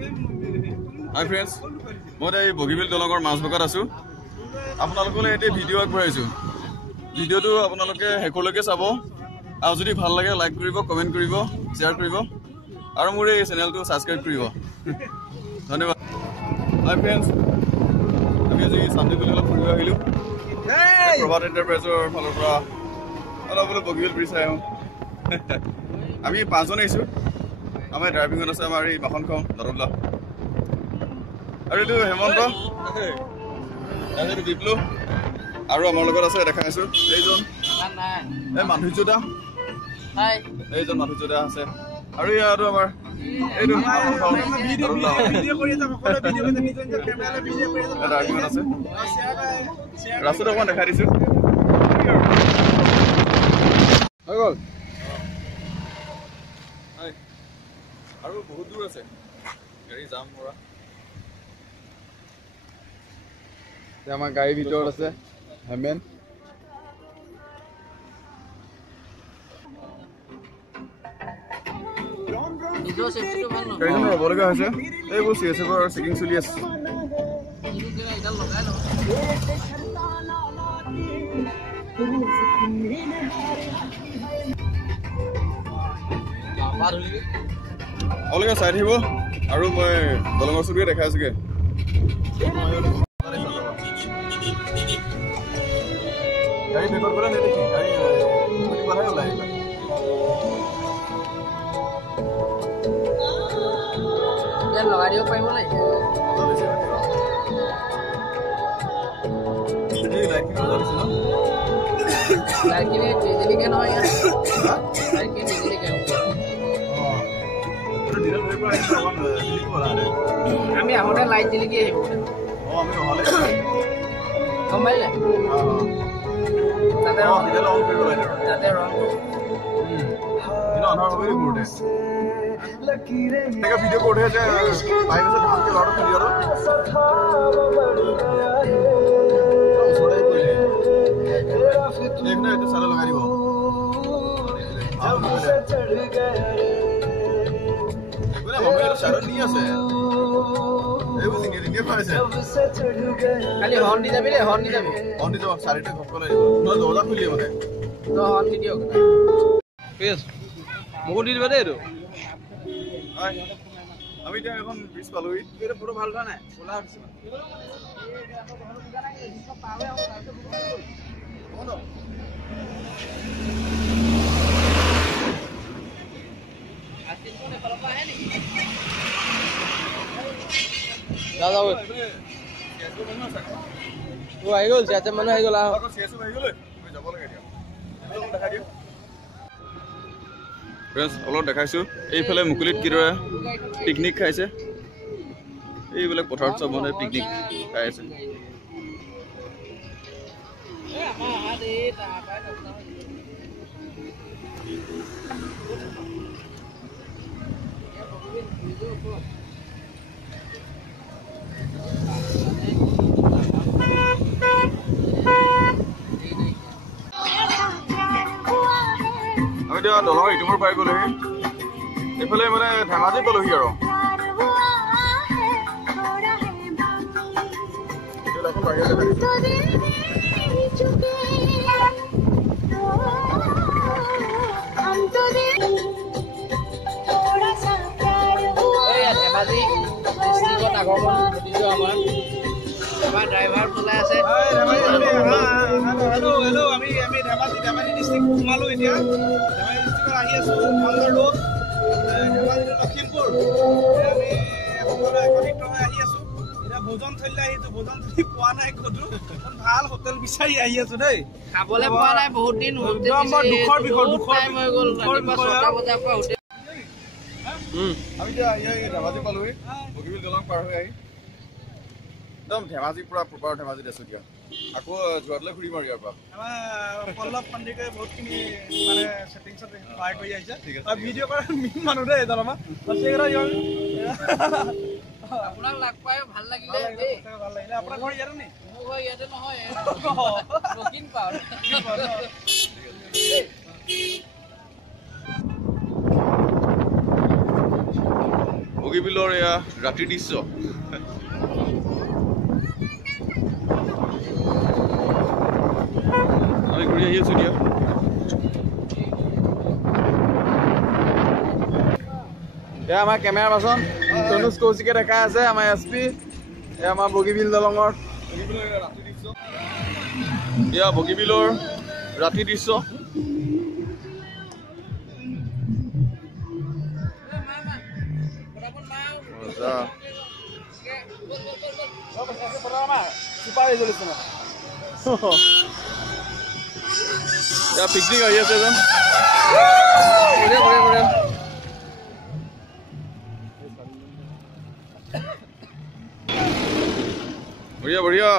Hi friends, মই এই বগীবিল দলঙৰ মাজভাগত আছো। আপোনালোকলৈ এটা ভিডিও আগবঢ়াইছো। ভিডিওটো আপোনালোকে হেকলৈকে চাব। আৰু যদি ভাল লাগে লাইক কৰিব, কমেন্ট কৰিব, শেয়াৰ কৰিব আৰু মোৰ এই চেনেলটো সাবস্ক্ৰাইব কৰিব। ধন্যবাদ। Hi friends, আমি আজি চান্দিপুলি অলপ ফুৰিব আহিলো। প্ৰভাত এণ্টাৰপ্ৰাইজৰ ফালৰ পৰা অলপ বগীবিল ব্ৰিজ আহো। আমি পাঁচজন আহিছো। আমাৰ ড্ৰাইভিঙত আছে আমাৰ এই বাহনখন দৰবলা আৰু এইটো হেমন্ত এইটো বিপ্লু আৰু আমাৰ লগত আছে দেখাইছো এইজন এই মাধুৰ্যদা এইজন মাধুৰ্যদা আছে আৰু ইয়াতো আমাৰ এইটো ভিডিও কৰি আছে সকলো ভিডিও কৰি নিজৰ নিজৰ কেমেৰালৈ ভিডিও কৰি আছে ড্ৰাইভিঙত আছে ৰাস্তাটো অকণ দেখাই দিছো হৈ গ'ল আৰু বহুত দূৰ আছে গাড়ী যাম কৰা আমাৰ গাড়ীৰ ভিতৰত আছে হেমেন গাড়ীখন ৰ'বলগীয়া হৈছে এইবোৰ CSFৰ চেকিং চলি আছে আপোনালোকে চাই থাকিব আৰু মই দলঙৰ চুৰিয়ে দেখাই আছোগে গাড়ী বেগত গ'লে নেদেখি গাড়ী পালে ওলাই আহিবা লগাই দিব পাৰিব লাগিব আমি আহোঁতে লাইট জিলিকি আহিব গম পাইলে তাতে ৰংটো ভিডিও কৰি আছে ভালকে লড় খেলি আৰু দেখনা এটা সারা লগাই দিব এগুলা মোবাইল সারা নিয়ে আছে এইবো দিনে পাইছে খালি হর্ন দি যাবি রে হর্ন দি যাবি হর্ন দি যাও সারিটা ঘপ করে দিব ন দোলা খুলি মানে তো হর্ন দি দিও বেশ মুখ দি দিবা দে এটো হাই আমি এটা এখন ব্রিজ পালোই এটা পুরো ভালো না খোলা আছে কোন আজকে কোনে ফলপা है নি দাদা ও আই গল চাচা মনে আই গল আ সিএসও আই গল মই যাব লাগে দিয়া দেখা দিও ফ্রেন্ডস অলপ দেখাইছো এইফালে মুকুলিত কিদৰে পিকনিক খাইছে এইবিলাক পথাৰত সব মানে পিকনিক খাই আছে আমি তো দলঙৰ ইটোমৰ পাই গ'লোহি এইফালে মানে ধেমাজি পালোহি আৰু ধেমাজি ডিষ্ট্ৰিক্টত আগমন ঘটিছো আমাৰ ড্ৰাইভাৰ চলাই আছে হেল্ল আমি ধেমাজি ডিষ্ট্ৰিক্ট সোমালো এতিয়া ধেমাজি ডিষ্ট্ৰিক্টত আহি আছো ধেমাজি লখিমপুৰ আমি একত্ৰিত হৈ আহি আছো এতিয়া ভোজন থৈলে আহিছো ভোজন থৈ পোৱা নাই ক'তো ভাল হোটেল বিচাৰি আহি আছো দেই খাবলৈ পোৱা নাই বহুত দিন দুখৰ বিষয় টাইম হৈ গ'ল ৰাতিপুৱা 6টা বজাৰ পৰা হোটেল আমি এতিয়া ধেমাজি পালোহি বগীবিল দলং পাৰ হৈ আহি একদম ধেমাজি পুৰা প্ৰপাৰ ধেমাজিত আছো দিয়া আকৌ যোৱালৈ ঘূৰিম আৰু ইয়াৰ পৰা আমাৰ পল্লৱ পাণ্ডিকে বহুতখিনি মানে সেটিংছত সহায় কৰি আহিছে আৰু ভিডিঅ' কৰা মেইন মানুহ দেই দলমা আপোনাক লাগ পাই ভাল লাগিলে দেই ভাল লাগিলে আপোনাৰ ঘৰ ইয়াতে নি মোৰ ঘৰ ইয়াতে নহয় ৰকিন পাৰ বগীবিলৰ এয়া ৰাতিৰ দৃশ্য আমি ঘূৰি আহি আছো এতিয়া এয়া আমাৰ কেমেৰা পাৰ্চন তনুজ কৌশিকে দেখা আছে আমাৰ এছপি এয়া আমাৰ বগীবিল দলঙৰ এয়া বগীবিলৰ ৰাতি দৃশ্য পিকনিক আহি আছে যেন বঢ়িয়া বঢ়িয়া